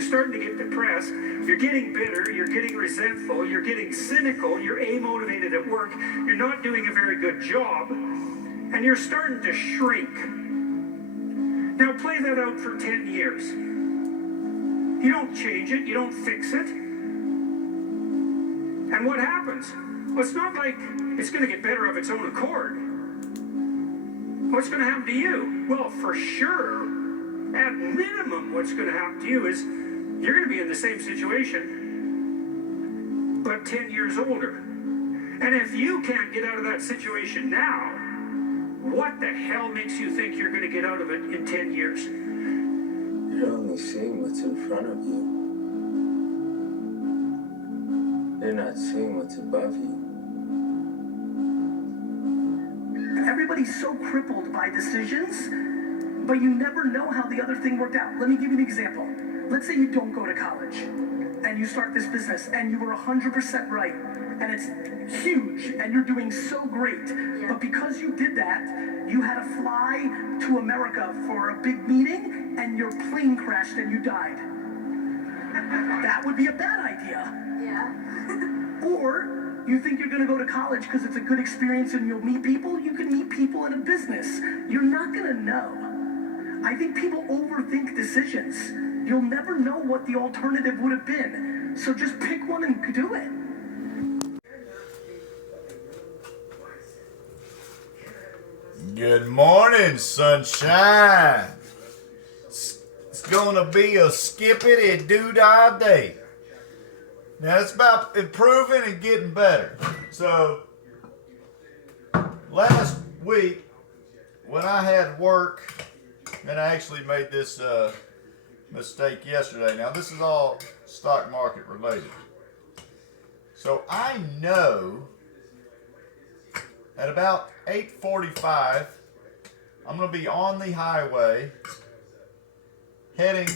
You're starting to get depressed. You're getting bitter. You're getting resentful. You're getting cynical. You're amotivated at work. You're not doing a very good job. And you're starting to shrink. Now play that out for 10 years. You don't change it. You don't fix it. And what happens? Well, it's not like it's going to get better of its own accord. What's going to happen to you? Well, for sure, at minimum, what's going to happen to you is you're going to be in the same situation, but 10 years older. And if you can't get out of that situation now, what the hell makes you think you're going to get out of it in 10 years? You're only seeing what's in front of you. You're not seeing what's above you. Everybody's so crippled by decisions, but you never know how the other thing worked out. Let me give you an example. Let's say you don't go to college and you start this business and you were 100% right and it's huge and you're doing so great. Yeah. But because you did that, you had to fly to America for a big meeting and your plane crashed and you died. That would be a bad idea. Yeah. Or you think you're going to go to college because it's a good experience and you'll meet people. You can meet people in a business. You're not going to know. I think people overthink decisions. You'll never know what the alternative would have been. So just pick one and do it. Good morning, sunshine. It's gonna be a skippity doo-dah day. Now it's about improving and getting better. So last week when I had work, and I actually made this mistake yesterday. Now this is all stock market related. So I know at about 8:45 I'm going to be on the highway heading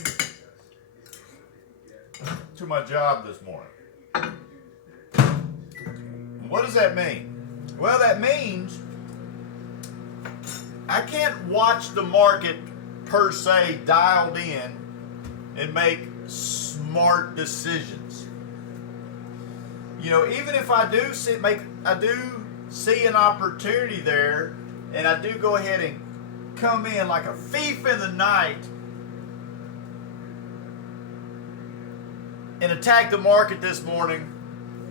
to my job this morning. What does that mean? Well, that means I can't watch the market per se dialed in and make smart decisions. You know, even if I do see an opportunity there and I do go ahead and come in like a thief in the night and attack the market this morning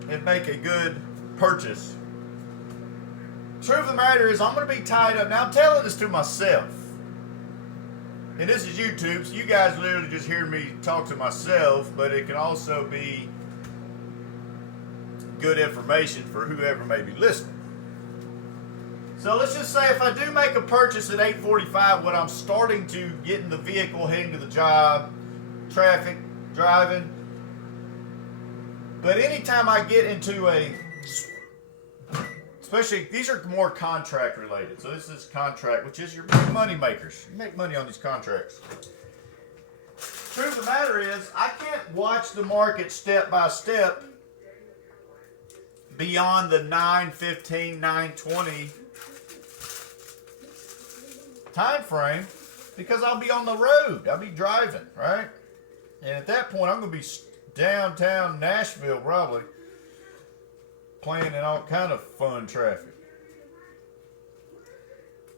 and make a good purchase. Truth of the matter is I'm going to be tied up. Now I'm telling this to myself. And this is YouTube, so you guys literally just hear me talk to myself, but it can also be good information for whoever may be listening. So let's just say if I do make a purchase at 8:45 when I'm starting to get in the vehicle, heading to the job, traffic, driving. But anytime I get into especially, these are more contract related. So this is contract, which is your big money makers. You make money on these contracts. Truth of the matter is, I can't watch the market step by step beyond the 9:15, 9:20 time frame because I'll be on the road. I'll be driving, right? And at that point, I'm going to be downtown Nashville probably, playing in all kind of fun traffic.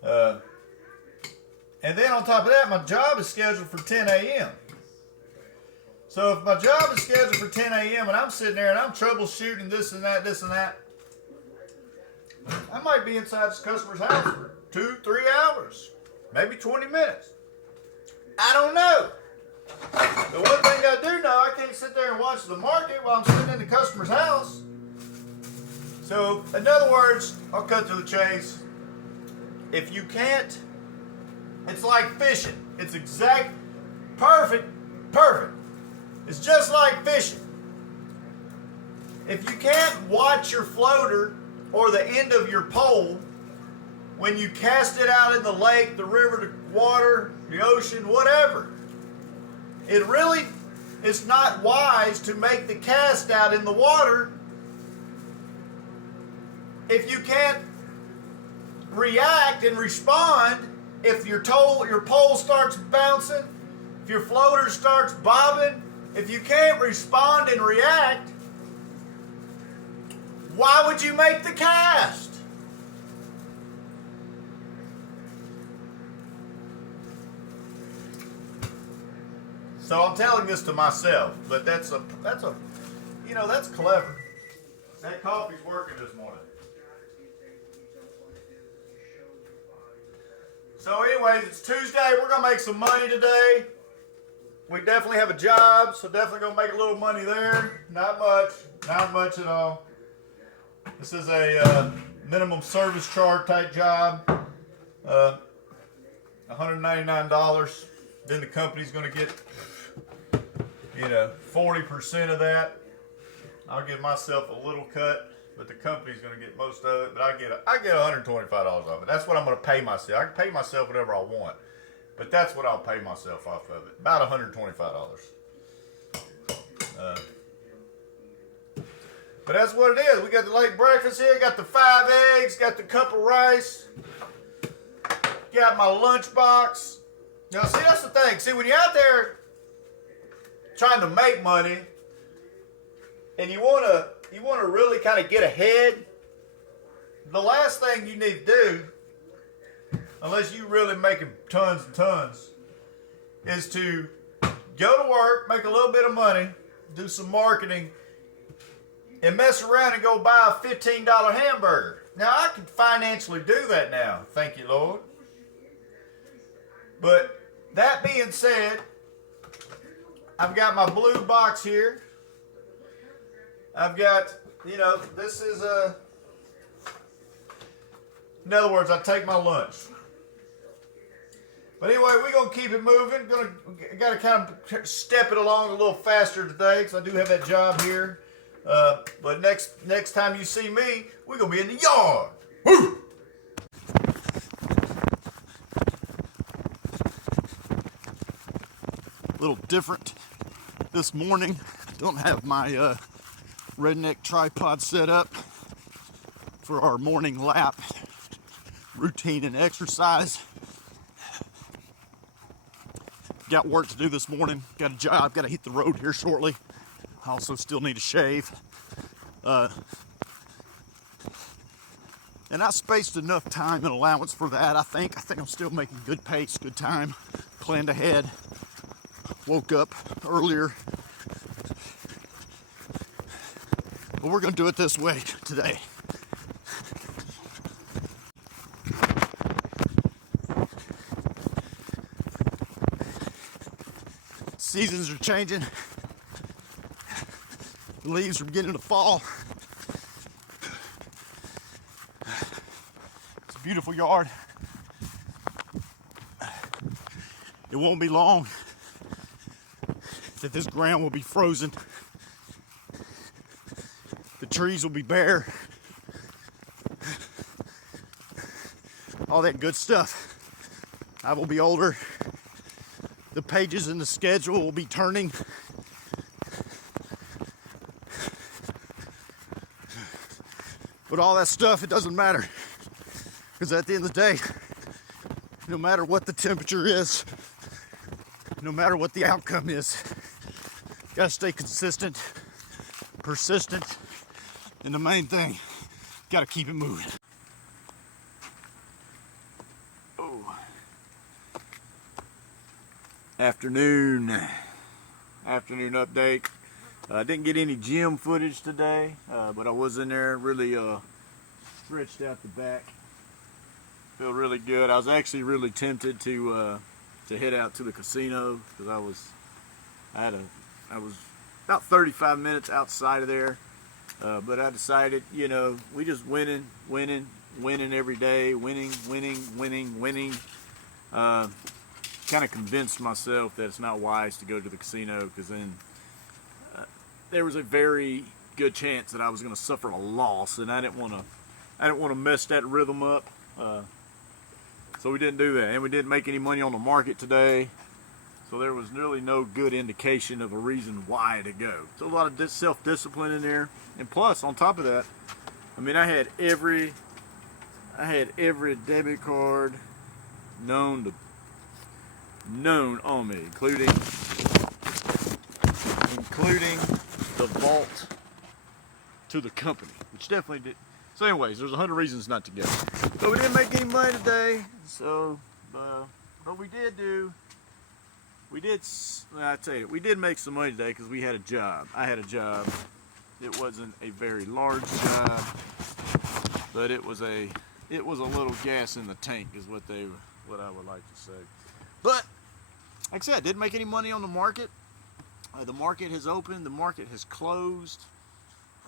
And then on top of that, my job is scheduled for 10 a.m. So if my job is scheduled for 10 a.m. and I'm sitting there and I'm troubleshooting this and that, I might be inside this customer's house for 2-3 hours, maybe 20 minutes. I don't know. The one thing I do know, I can't sit there and watch the market while I'm sitting in the customer's house. So, in other words, I'll cut to the chase. If you can't, it's like fishing. It's perfect. It's just like fishing. If you can't watch your floater or the end of your pole when you cast it out in the lake, the river, the water, the ocean, whatever, it really is not wise to make the cast out in the water if you can't react and respond. If your pole starts bouncing, if your floater starts bobbing, if you can't respond and react, why would you make the cast? So I'm telling this to myself, but that's clever. That coffee's working this morning. So anyways, it's Tuesday. We're going to make some money today. We definitely have a job, so definitely going to make a little money there. Not much at all. This is a minimum service charge type job. $199. Then the company's going to get 40% of that. I'll give myself a little cut, but the company's going to get most of it. But I get $125 off it. That's what I'm going to pay myself. I can pay myself whatever I want, but that's what I'll pay myself off of it. About $125. But that's what it is. We got the late breakfast here. Got the 5 eggs. Got the cup of rice. Got my lunch box. Now, see, that's the thing. See, when you're out there trying to make money, and you want to really kind of get ahead, the last thing you need to do, unless you're really making tons and tons, is to go to work, make a little bit of money, do some marketing, and mess around and go buy a $15 hamburger. Now, I can financially do that now, thank you, Lord. But that being said, I've got my blue box here. I've got, this is in other words, I take my lunch. But anyway, we're going to keep it moving. Got to kind of step it along a little faster today because I do have that job here. But next time you see me, we're going to be in the yard. Woo! A little different this morning. Don't have my redneck tripod set up for our morning lap routine and exercise. Got work to do this morning. Got a job. Got to hit the road here shortly. I also still need to shave. And I spaced enough time and allowance for that. I think I'm still making good pace, good time. Planned ahead. Woke up earlier. But we're going to do it this way today. Seasons are changing. The leaves are beginning to fall. It's a beautiful yard. It won't be long that this ground will be frozen. The trees will be bare. All that good stuff. I will be older. The pages in the schedule will be turning. But all that stuff, it doesn't matter. Because at the end of the day, no matter what the temperature is, no matter what the outcome is, you gotta stay consistent, persistent, and the main thing, gotta keep it moving. Oh. Afternoon update. I didn't get any gym footage today, but I was in there really stretched out the back. Feel really good. I was actually really tempted to head out to the casino because I was about 35 minutes outside of there, but I decided, we just winning every day, winning. Kind of convinced myself that it's not wise to go to the casino because then there was a very good chance that I was going to suffer a loss, and I didn't want to mess that rhythm up. So we didn't do that, and we didn't make any money on the market today. So there was really no good indication of a reason why to go. So a lot of self-discipline in there, and plus on top of that, I had every debit card known on me, including including the vault to the company, which definitely did. So anyways, there's 100 reasons not to go. But we didn't make any money today, so what we did do, I tell you, we did make some money today because we had a job. I had a job. It wasn't a very large job, but it was a little gas in the tank is what I would like to say. But like I said, I didn't make any money on the market. The market has opened, the market has closed,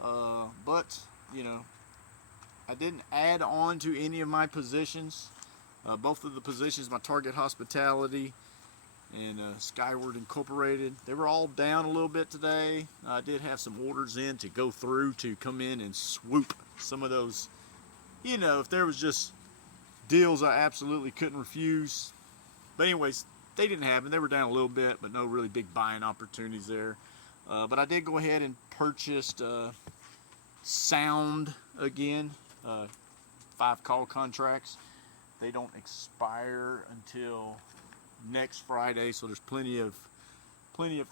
but you know, I didn't add on to any of my positions. Both of the positions, my Target Hospitality and Skyward Incorporated, they were all down a little bit today. I did have some orders in to go through to come in and swoop some of those, you know, if there was just deals I absolutely couldn't refuse. But anyways, they didn't happen. They were down a little bit, but no really big buying opportunities there. But I did go ahead and purchased Sound again, 5 call contracts. They don't expire until next Friday, so there's plenty of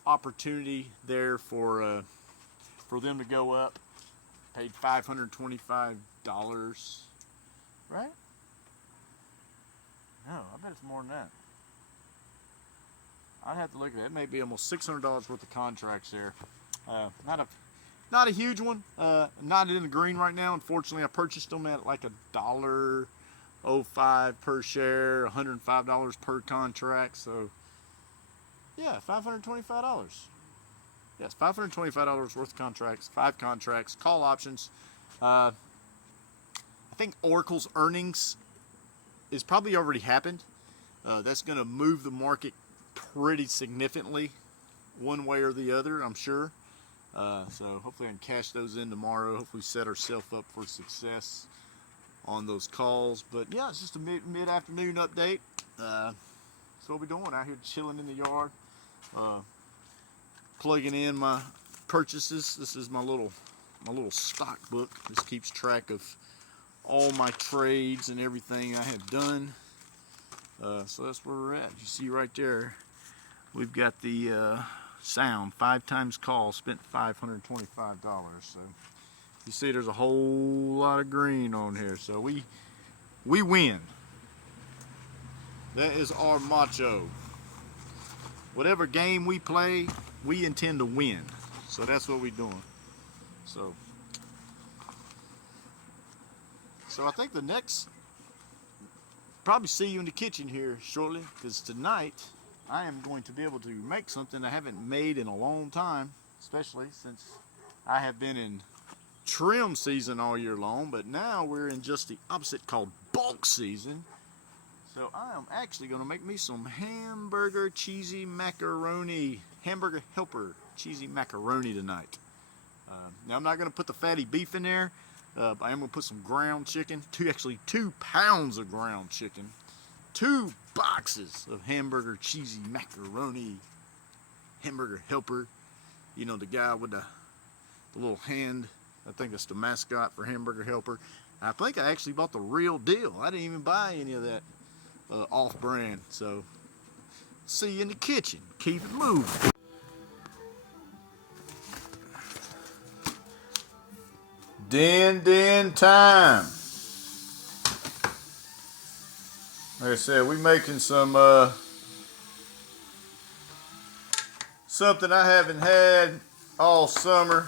opportunity there for them to go up. Paid $525, right? No, I bet it's more than that. I'd have to look at it. It may be almost $600 worth of contracts there. Not a huge one. Not in the green right now. Unfortunately, I purchased them at like $1.05 per share, $105 per contract. So, yeah, $525. Yes, $525 worth of contracts, 5 contracts, call options. I think Oracle's earnings is probably already happened. That's going to move the market pretty significantly one way or the other, I'm sure. So hopefully I can cash those in tomorrow. Hopefully set ourselves up for success on those calls. But yeah, it's just a mid-afternoon update. That's what we're doing out here, chilling in the yard, plugging in my purchases. This is my little stock book. This keeps track of all my trades and everything I have done. So that's where we're at. You see right there, we've got the Sound 5 times call, spent $525. So you see there's a whole lot of green on here. So we win. That is our motto. Whatever game we play, we intend to win. So that's what we're doing. So I think the next, probably see you in the kitchen here shortly, because tonight I am going to be able to make something I haven't made in a long time, especially since I have been in trim season all year long, but now we're in just the opposite, called bulk season. So I am actually going to make me some hamburger cheesy macaroni, hamburger helper cheesy macaroni tonight. Now I'm not going to put the fatty beef in there, but I am going to put some ground chicken, 2 pounds of ground chicken, 2 boxes of hamburger cheesy macaroni, hamburger helper. You know, the guy with the little hand. I think that's the mascot for Hamburger Helper. I think I actually bought the real deal. I didn't even buy any of that off-brand. So, see you in the kitchen. Keep it moving. Din time. Like I said, we making some something I haven't had all summer.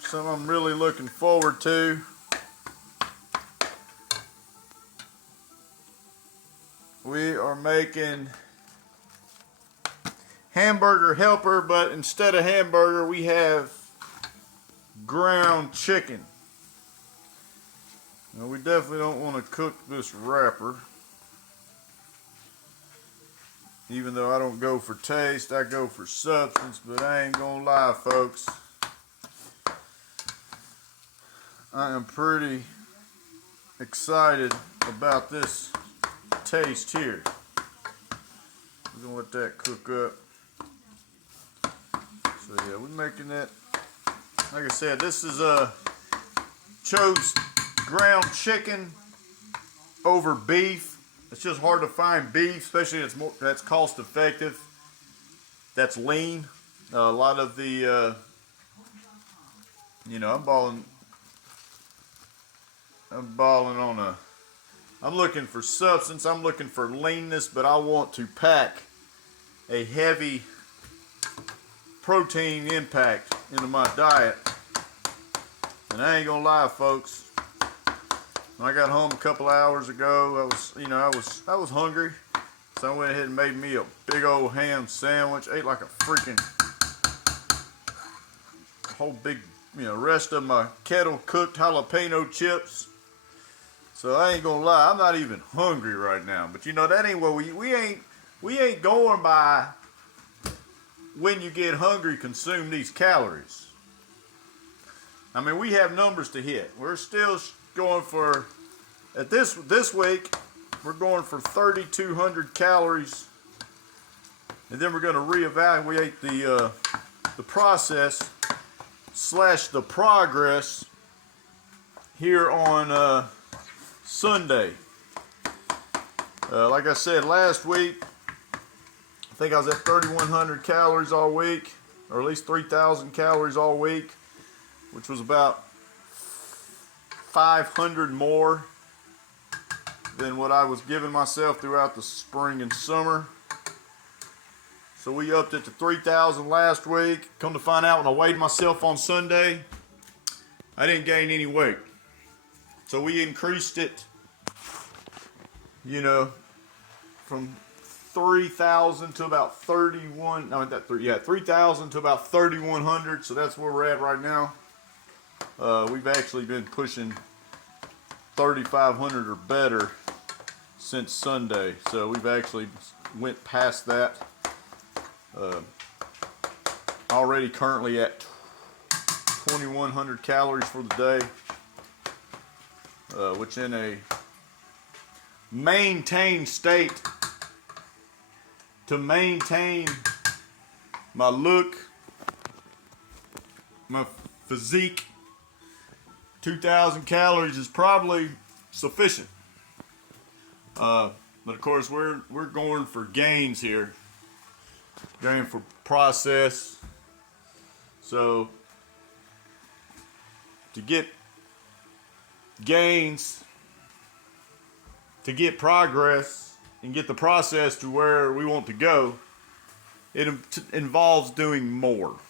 Something I'm really looking forward to. We are making Hamburger Helper, but instead of hamburger, we have ground chicken. Now, we definitely don't want to cook this wrapper. Even though I don't go for taste, I go for substance, but I ain't gonna lie, folks. I am pretty excited about this taste here. We're gonna let that cook up. So yeah, we're making that. Like I said, this is chose ground chicken over beef. It's just hard to find beef, especially that's cost effective. That's lean. A lot of the, you know, I'm balling on I'm looking for substance, I'm looking for leanness, but I want to pack a heavy protein impact into my diet. And I ain't gonna lie, folks, when I got home a couple hours ago, I was hungry. So I went ahead and made me a big old ham sandwich, ate like a freaking whole big, rest of my kettle cooked jalapeno chips. So I ain't gonna lie, I'm not even hungry right now. But that ain't what we ain't going by when you get hungry, consume these calories. I mean, we have numbers to hit. We're still going for, at this week, we're going for 3,200 calories. And then we're going to reevaluate the process / the progress here on Sunday. Like I said last week, I think I was at 3,100 calories all week, or at least 3,000 calories all week, which was about 500 more than what I was giving myself throughout the spring and summer. So we upped it to 3,000 last week. Come to find out, when I weighed myself on Sunday, I didn't gain any weight. So we increased it, from 3,000 to about 3,000 to about 3,100. So that's where we're at right now. We've actually been pushing 3,500 or better since Sunday. So we've actually went past that. Already currently at 2,100 calories for the day, which in a maintained state, to maintain my look, my physique, 2,000 calories is probably sufficient. But of course, we're going for gains here, going for process. So to get gains, to get progress, and get the process to where we want to go, it involves doing more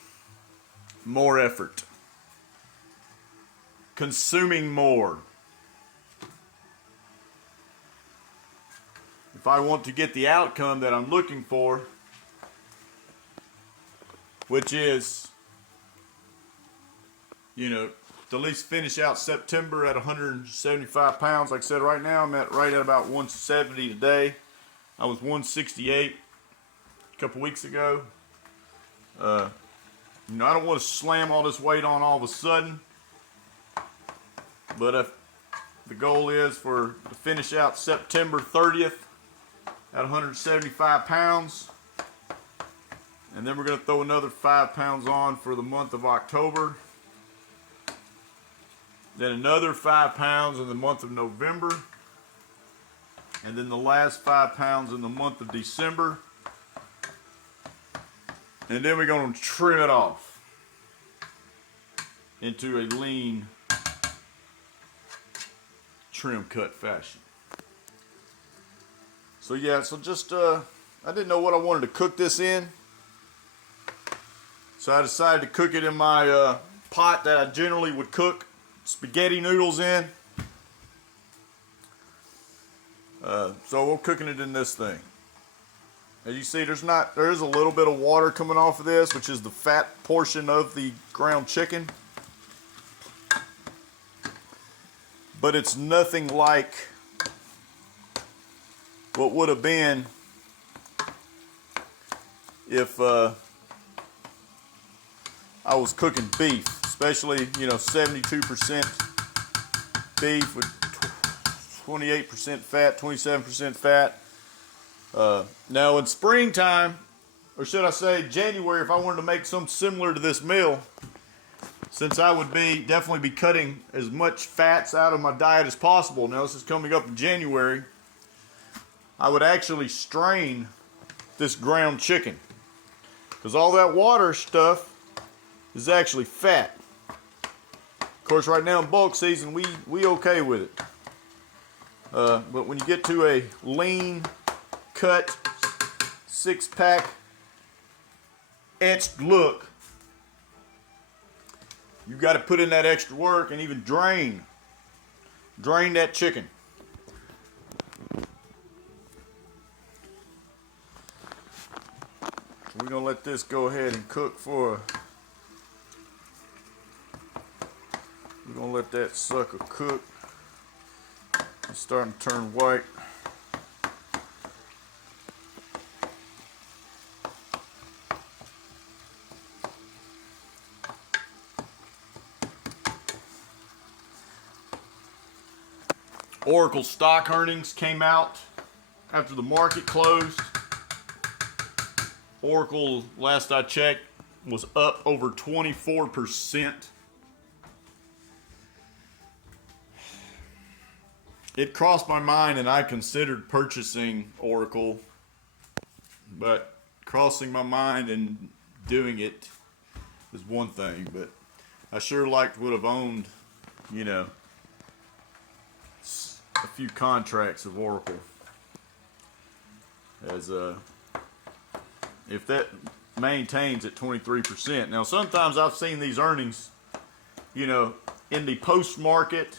effort, consuming more. If I want to get the outcome that I'm looking for, which is, to at least finish out September at 175 pounds. Like I said, right now I'm right at about 170 today. I was 168 a couple weeks ago. I don't want to slam all this weight on all of a sudden. But if the goal is to finish out September 30th at 175 pounds. And then we're going to throw another 5 pounds on for the month of October. Then another 5 pounds in the month of November. And then the last 5 pounds in the month of December. And then we're going to trim it off into a lean trim cut fashion. So yeah, just I didn't know what I wanted to cook this in. So I decided to cook it in my pot that I generally would cook spaghetti noodles in. So we're cooking it in this thing. As you see, there is a little bit of water coming off of this, which is the fat portion of the ground chicken. But it's nothing like what would have been if I was cooking beef, especially 72% beef with 28% fat, 27% fat. Now in springtime, or should I say January, if I wanted to make something similar to this meal, since I would definitely be cutting as much fats out of my diet as possible. Now this is coming up in January. I would actually strain this ground chicken, because because all that water stuff is actually fat. Of course, right now in bulk season, we okay with it. But when you get to a lean cut 6-pack etched look, you got to put in that extra work and even drain that chicken. So we're gonna let this go ahead and cook for. We're gonna let that sucker cook. It's starting to turn white. Oracle stock earnings came out after the market closed. Oracle, last I checked, was up over 24%. It crossed my mind and I considered purchasing Oracle, but crossing my mind and doing it is one thing, but I sure would have owned, you know, a few contracts of Oracle, as if that maintains at 23%. Now sometimes I've seen these earnings, you know, in the post market,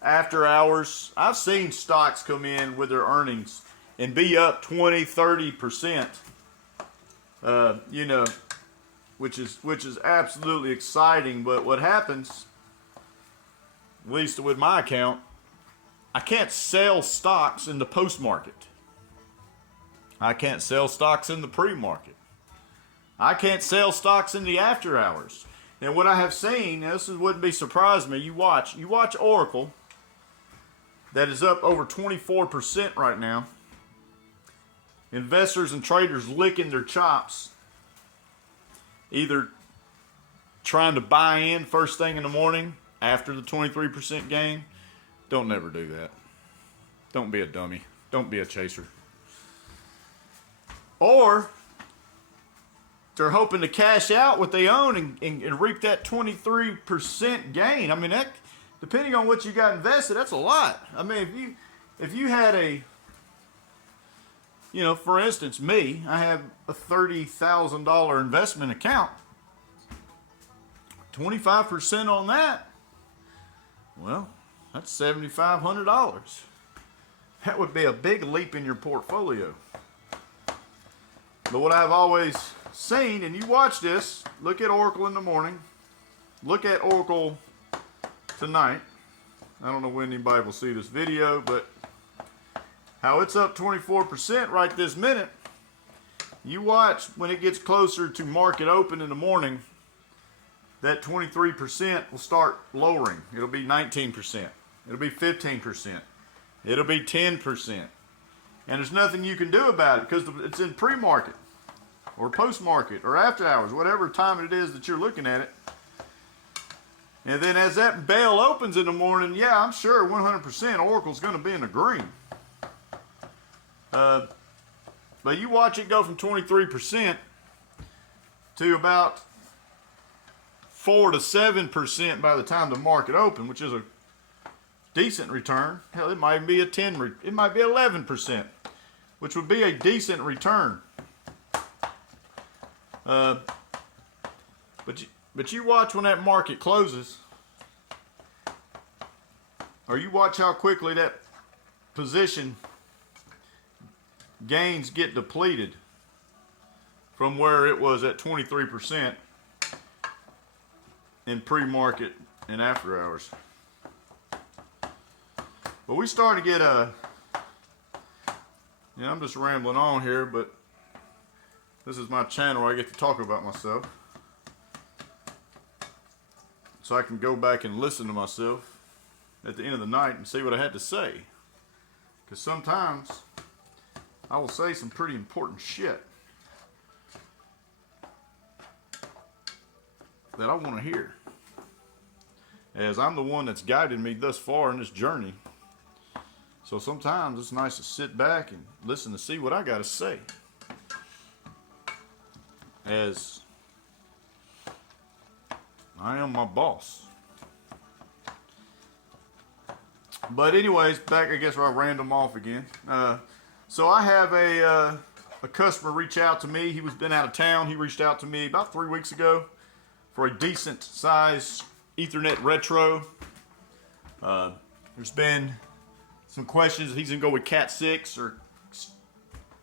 after hours, I've seen stocks come in with their earnings and be up 20-30%, you know, which is absolutely exciting. But what happens, at least with my account, I can't sell stocks in the post market. I can't sell stocks in the pre-market. I can't sell stocks in the after hours. And what I have seen, this wouldn't be surprising me. You watch Oracle, that is up over 24% right now. Investors and traders licking their chops, either trying to buy in first thing in the morning after the 23% gain. Don't never do that. Don't be a dummy. Don't be a chaser. Or they're hoping to cash out what they own and reap that 23% gain. I mean, that, depending on what you got invested, that's a lot. I mean, if you had a, you know, for instance, me, I have a $30,000 investment account. 25% on that, well, that's $7,500. That would be a big leap in your portfolio. But what I've always seen, and you watch this, look at Oracle in the morning, look at Oracle tonight. I don't know when anybody will see this video, but how it's up 24% right this minute. You watch when it gets closer to market open in the morning, that 23% will start lowering. It'll be 19%. It'll be 15%. It'll be 10%. And there's nothing you can do about it because it's in pre-market or post-market or after hours, whatever time it is that you're looking at it. And then as that bell opens in the morning, yeah, I'm sure 100% Oracle's going to be in the green. But you watch it go from 23% to about 4 to 7% by the time the market open, which is a decent return. Hell, it might be it might be 11%, which would be a decent return. But you watch when that market closes, or you watch how quickly that position gains get depleted from where it was at 23% in pre-market and after hours. But we starting to get I'm just rambling on here, but this is my channel where I get to talk about myself. So I can go back and listen to myself at the end of the night and see what I had to say. Because sometimes I will say some pretty important shit that I want to hear, as I'm the one that's guided me thus far in this journey. So sometimes it's nice to sit back and listen to see what I got to say, as I am my boss. But anyways, back, I guess where I ran them off again. So I have a customer reach out to me. He was been out of town. He reached out to me about 3 weeks ago for a decent size Ethernet retro. There's been some questions. He's gonna go with Cat 6 or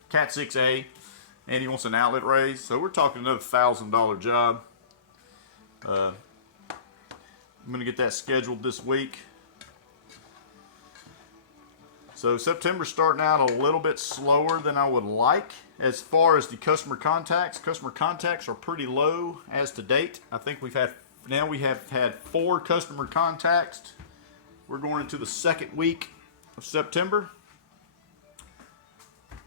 Cat 6A, and he wants an outlet raise. So we're talking another $1,000 job. I'm gonna get that scheduled this week. So September's starting out a little bit slower than I would like as far as the customer contacts. Customer contacts are pretty low as to date. I think we have had 4 customer contacts. We're going into the second week of September.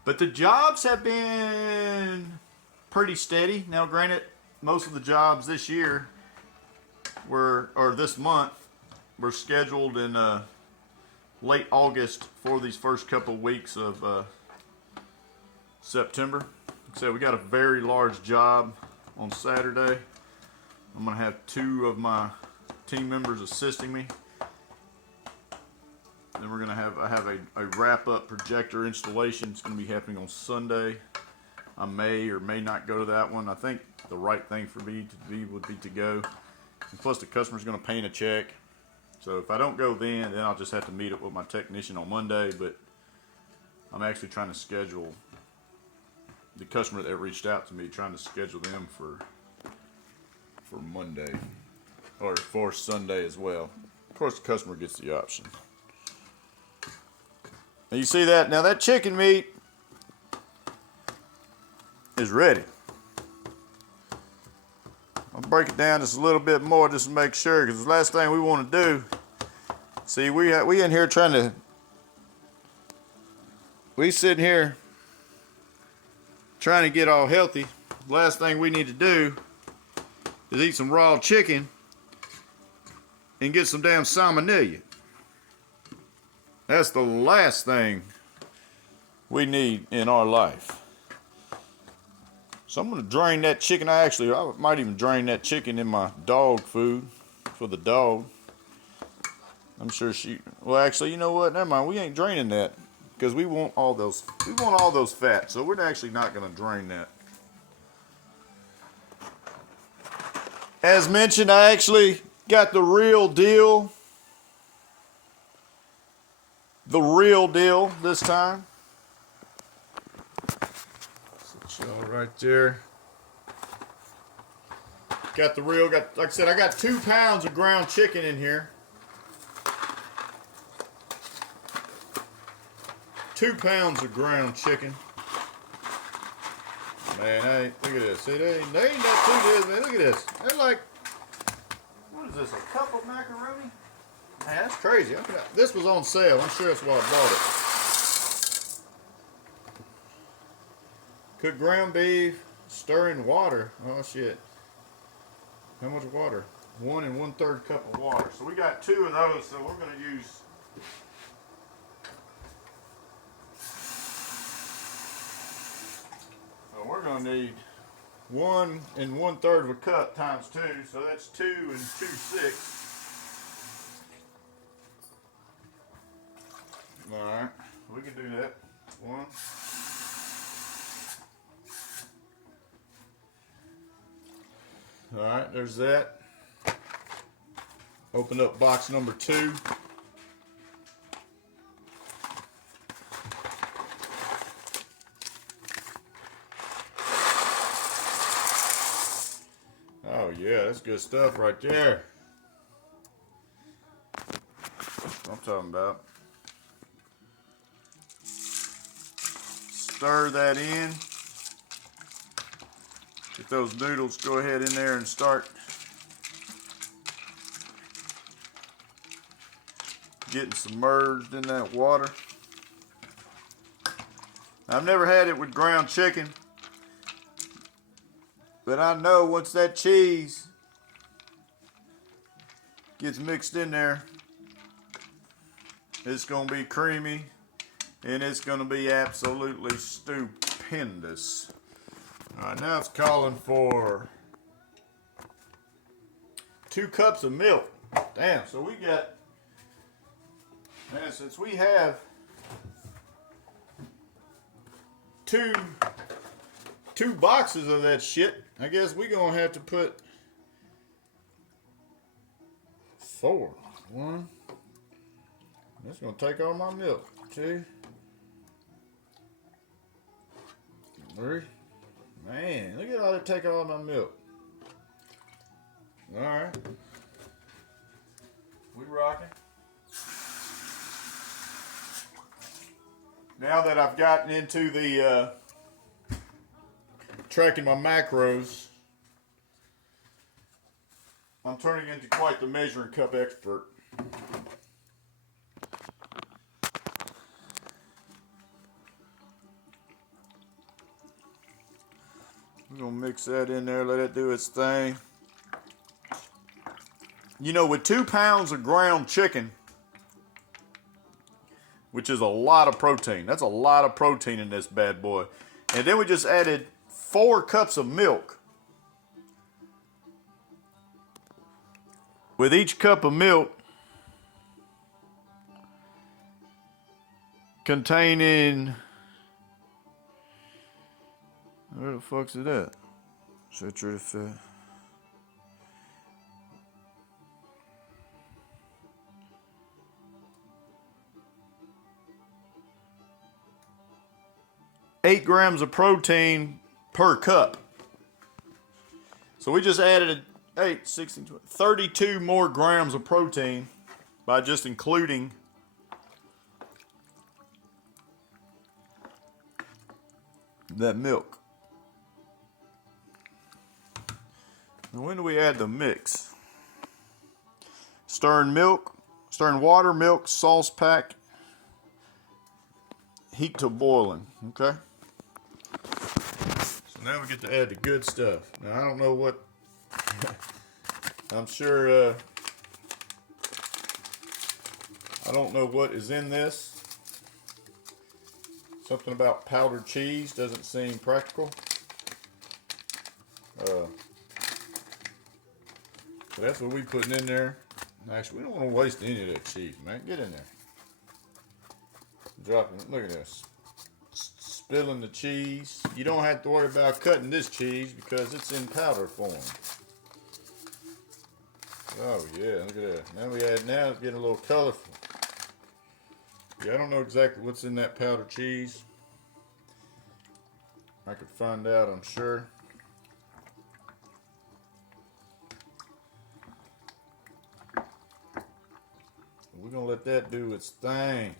But the jobs have been pretty steady. Now granted, most of the jobs this year this month were scheduled in late August for these first couple weeks of September. So we got a very large job on Saturday. I'm gonna have 2 of my team members assisting me. Then we're gonna have a wrap-up projector installation. It's gonna be happening on Sunday. I may or may not go to that one. I think the right thing for me to do would be to go. And plus, the customer's gonna paint a check. So if I don't go then I'll just have to meet up with my technician on Monday. But I'm actually trying to schedule the customer that reached out to me, trying to schedule them for Monday or for Sunday as well. Of course, the customer gets the option. Now you see that? Now that chicken meat is ready. I'll break it down just a little bit more just to make sure, because the last thing we want to do, see, we in here we sitting here trying to get all healthy. The last thing we need to do is eat some raw chicken and get some damn salmonella. That's the last thing we need in our life. So I'm going to drain that chicken. I might even drain that chicken in my dog food for the dog. I'm sure well, actually, you know what? Never mind. We ain't draining that because we want all those fats. So we're actually not going to drain that. As mentioned, I actually got the real deal. The real deal this time. So y'all right there. Got the real, like I said, I got 2 pounds of ground chicken in here. 2 pounds of ground chicken. Man, look at this. See, they ain't that too good, man. Look at this. They're like, what is this, a cup of macaroni? Man, that's crazy. This was on sale. I'm sure that's why I bought it. Cooked ground beef, stir in water. Oh, shit. How much water? 1 1/3 cup of water. So we got 2 of those, so we're going to use... So we're going to need 1 1/3 of a cup times 2, so that's 2 and 2 6. Alright, we can do that. 1. Alright, there's that. Open up box number 2. Oh yeah, that's good stuff right there. That's what I'm talking about. Stir that in. Get those noodles, go ahead in there and start getting submerged in that water. I've never had it with ground chicken, but I know once that cheese gets mixed in there, it's going to be creamy and it's going to be absolutely stupendous. All right, now it's calling for 2 cups of milk. Damn, so we got, man, since we have two boxes of that shit, I guess we're gonna have to put 4. 1. That's gonna take all my milk. 2, 3. Man, look at all that take all my milk. Alright. We rocking. Now that I've gotten into the tracking my macros, I'm turning into quite the measuring cup expert. We're gonna mix that in there, let it do its thing. You know, with 2 pounds of ground chicken, which is a lot of protein. That's a lot of protein in this bad boy. And then we just added 4 cups of milk. With each cup of milk containing, where the fuck's it at? Saturated fat. Eight grams of protein per cup. So we just added 8, 16, 20, 32 more grams of protein by just including that milk. Now when do we add the mix? Stirring water, milk, sauce pack, heat to boiling, okay? So now we get to add the good stuff. Now I don't know what, I'm sure, I don't know what is in this. Something about powdered cheese doesn't seem practical. So that's what we're putting in there. Actually, we don't want to waste any of that cheese, man. Get in there. Dropping it. Look at this. Spilling the cheese. You don't have to worry about cutting this cheese because it's in powder form. Oh yeah, look at that. Now it's getting a little colorful. Yeah, I don't know exactly what's in that powdered cheese. I could find out, I'm sure. We're gonna let that do its thing.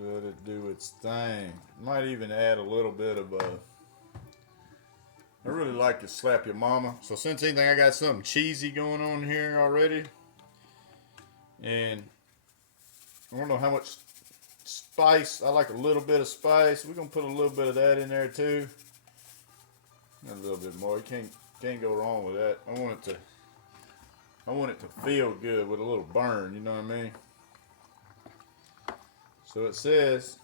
Let it do its thing. Might even add a little bit of I really like to slap your mama. So since anything, I got something cheesy going on here already. And I don't know how much spice. I like a little bit of spice. We're gonna put a little bit of that in there too. A little bit more. You can't go wrong with that. I want it to feel good with a little burn, you know what I mean? So it says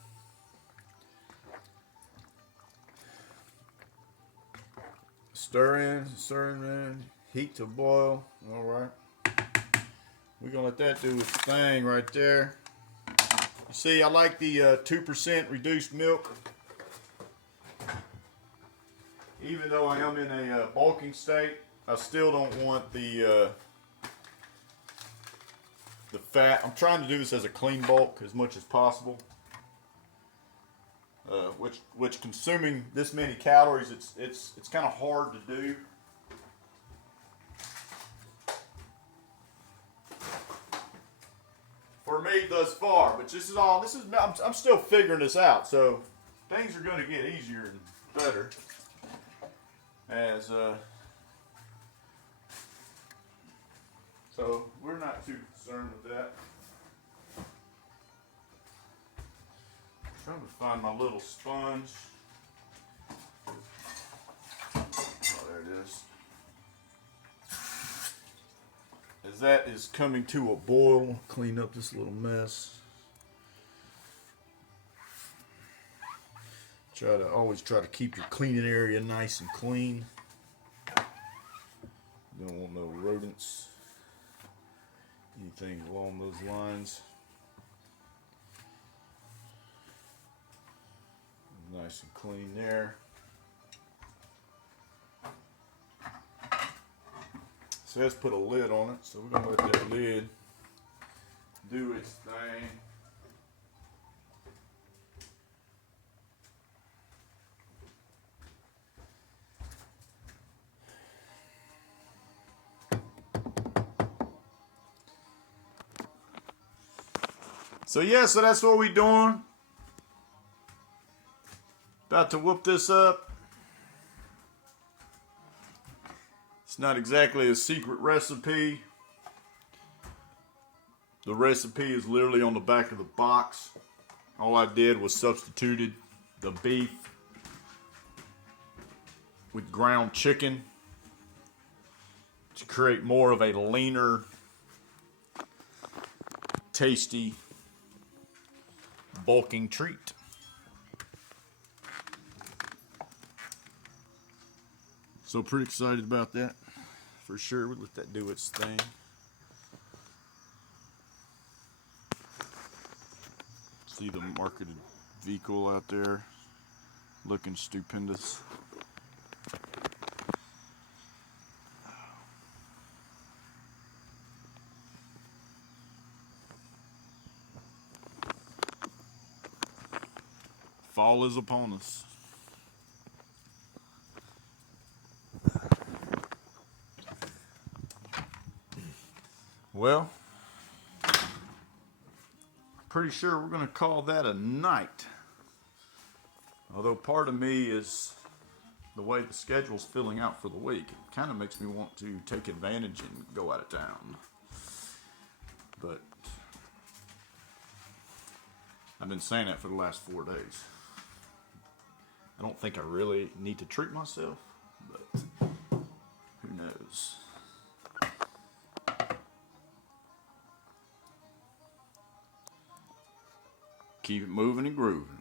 stir in, heat to boil. All right. We're gonna let that do its thing right there. You see, I like the 2% reduced milk. Even though I am in a bulking state, I still don't want the fat. I'm trying to do this as a clean bulk as much as possible. Which consuming this many calories, it's kind of hard to do. For me thus far, but I'm still figuring this out. So things are going to get easier and better as so we're not too concerned with that. Trying to find my little sponge. Oh, there it is. As that is coming to a boil, clean up this little mess. Always try to keep your cleaning area nice and clean. You don't want no rodents, anything along those lines. Nice and clean there. So let's put a lid on it. So we're gonna let that lid do its thing. So yeah, so that's what we're doing. About to whoop this up. It's not exactly a secret recipe. The recipe is literally on the back of the box. All I did was substituted the beef with ground chicken to create more of a leaner, tasty, bulking treat. So pretty excited about that. For sure, we'll let that do its thing. See the marketed vehicle out there looking stupendous. Fall is upon us. Well, pretty sure we're going to call that a night. Although part of me is the way the schedule's filling out for the week. It kind of makes me want to take advantage and go out of town. But I've been saying that for the last 4 days. I don't think I really need to treat myself, but who knows? Keep it moving and grooving.